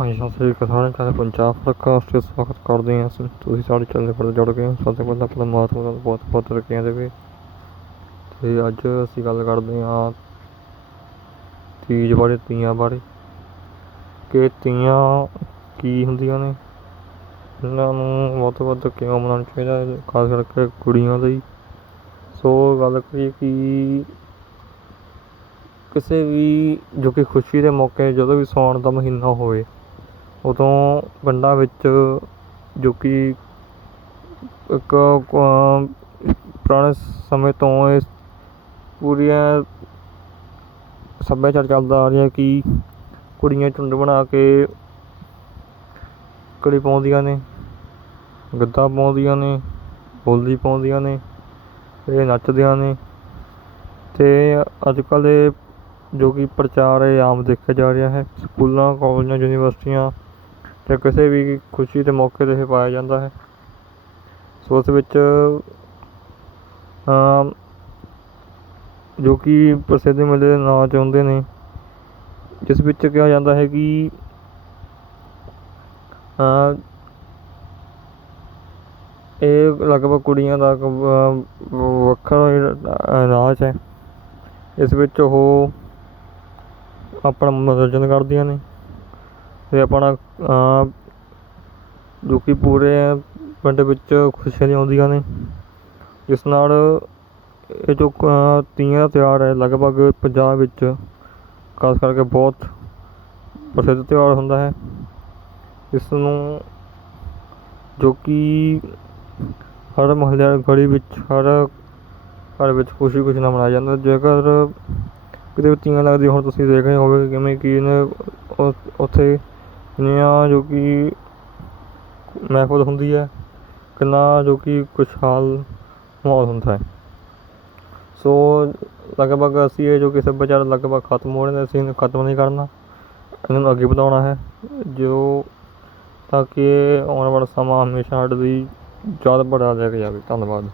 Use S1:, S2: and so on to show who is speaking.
S1: ਹਾਂਜੀ, ਸਤਿ ਸ੍ਰੀ ਅਕਾਲ ਸਾਰਿਆਂ ਨੂੰ। ਪੰਜਾਬ ਪ੍ਰਕਾਸ਼ ਤੇ ਸਵਾਗਤ ਕਰਦੇ ਹਾਂ ਅਸੀਂ। ਤੁਸੀਂ ਸਾਡੇ ਚੈਨਲ ਪਰ ਜੁੜ ਗਏ ਹੋ। ਸਭ ਤੋਂ ਪਹਿਲਾਂ ਮਾਤਮਾ ਦਾ ਬਹੁਤ ਬਹੁਤ ਤਰੱਕੀਆਂ ਦੇਵੇ। ਤੇ ਅੱਜ ਅਸੀਂ ਗੱਲ ਕਰਦੇ ਹਾਂ ਤੀਜ ਬਾਰੇ, ਤੀਆਂ ਬਾਰੇ। ਕਿ ਤੀਆਂ ਕੀ ਹੁੰਦੀਆਂ ਨੇ? ਇਹਨਾਂ ਨੂੰ ਵੱਧ ਤੋਂ ਵੱਧ ਕਿਉਂ ਮਨਾਉਣਾ ਚਾਹੀਦਾ ਹੈ? ਖਾਸ ਕਰਕੇ ਕੁੜੀਆਂ ਲਈ। ਸੋ ਗੱਲ ਕਰੀਏ ਕਿ ਕਿਸੇ ਵੀ, ਜੋ ਕਿ ਖੁਸ਼ੀ ਦੇ ਮੌਕੇ, ਜਦੋਂ ਵੀ ਸਾਉਣ ਦਾ ਮਹੀਨਾ ਹੋਵੇ ਉਦੋਂ ਪਿੰਡਾਂ ਵਿੱਚ ਜੋ ਕਿ ਇੱਕ ਪੁਰਾਣੇ ਸਮੇਂ ਤੋਂ ਇਹ ਪੂਰੀਆਂ ਸੱਭਿਆਚਾਰ ਚੱਲਦਾ ਆ ਰਿਹਾ ਕਿ ਕੁੜੀਆਂ ਝੁੰਡ ਬਣਾ ਕੇ ਕਲੀ ਪਾਉਂਦੀਆਂ ਨੇ, ਗਿੱਧਾ ਪਾਉਂਦੀਆਂ ਨੇ, ਬੋਲੀ ਪਾਉਂਦੀਆਂ ਨੇ, ਇਹ ਨੱਚਦੀਆਂ ਨੇ ਅਤੇ ਅੱਜ ਕੱਲ੍ਹ ਇਹ ਜੋ ਕਿ ਪ੍ਰਚਾਰ ਹੈ ਆਮ ਦੇਖਿਆ ਜਾ ਰਿਹਾ ਹੈ, ਸਕੂਲਾਂ, ਕਾਲਜਾਂ, ਯੂਨੀਵਰਸਿਟੀਆਂ ਅਤੇ ਕਿਸੇ ਵੀ ਖੁਸ਼ੀ ਦੇ ਮੌਕੇ 'ਤੇ ਇਹ ਪਾਇਆ ਜਾਂਦਾ ਹੈ। ਸੋ ਉਸ ਵਿੱਚ ਜੋ ਕਿ ਪ੍ਰਸਿੱਧ ਮੇਲੇ ਦੇ ਨਾਚ ਆਉਂਦੇ ਨੇ, ਜਿਸ ਵਿੱਚ ਕਿਹਾ ਜਾਂਦਾ ਹੈ ਕਿ ਇਹ ਲਗਭਗ ਕੁੜੀਆਂ ਦਾ ਵੱਖਰਾ ਨਾਚ ਹੈ। ਇਸ ਵਿੱਚ ਉਹ ਆਪਣਾ ਮਨੋਰੰਜਨ ਕਰਦੀਆਂ ਨੇ। ਅਤੇ ਆਪਣਾ ਜੋ ਕਿ ਪੂਰੇ ਪਿੰਡ ਵਿੱਚ ਖੁਸ਼ੀਆਂ ਲਿਆਉਂਦੀਆਂ ਨੇ। ਇਸ ਨਾਲ ਇਹ ਜੋ ਅ, ਤੀਆਂ ਦਾ ਤਿਉਹਾਰ ਹੈ ਲਗਭਗ ਪੰਜਾਬ ਵਿੱਚ ਖਾਸ ਕਰਕੇ ਬਹੁਤ ਪ੍ਰਸਿੱਧ ਤਿਉਹਾਰ ਹੁੰਦਾ ਹੈ। ਇਸ ਨੂੰ ਜੋ ਕਿ ਹਰ ਮੁਹੱਲੇ ਗਲੀ ਵਿੱਚ ਹਰ ਘਰ ਵਿੱਚ ਖੁਸ਼ੀ ਖੁਸ਼ੀ ਨਾਲ ਮਨਾਇਆ ਜਾਂਦਾ। ਜੇਕਰ ਕਿਤੇ ਵੀ ਤੀਆਂ ਲੱਗਦੀਆਂ ਹੁਣ ਤੁਸੀਂ ਦੇਖ ਰਹੇ ਹੋਵੇ ਕਿਵੇਂ ਕਿ ਨੇ ਉੱਥੇ ਕਿੰਨੀਆਂ ਜੋ ਕਿ ਮਹਿਫਲ ਹੁੰਦੀ ਹੈ ਕਿੰਨਾ ਜੋ ਕਿ ਖੁਸ਼ਹਾਲ ਮਾਹੌਲ ਹੁੰਦਾ ਹੈ। ਸੋ ਲਗਭਗ ਅਸੀਂ ਇਹ ਜੋ ਕਿ ਸੱਭਿਆਚਾਰ ਲਗਭਗ ਖਤਮ ਹੋ ਰਹੇ ਨੇ ਅਸੀਂ ਇਹਨੂੰ ਖਤਮ ਨਹੀਂ ਕਰਨਾ, ਇਹਨਾਂ ਨੂੰ ਅੱਗੇ ਵਧਾਉਣਾ ਹੈ, ਜੋ ਤਾਂ ਕਿ ਆਉਣ ਵਾਲਾ ਸਮਾਂ ਹਮੇਸ਼ਾ ਸਾਡੇ ਲਈ ਜ਼ਿਆਦਾ ਬੜਾ ਲੈ ਕੇ ਜਾਵੇ। ਧੰਨਵਾਦ।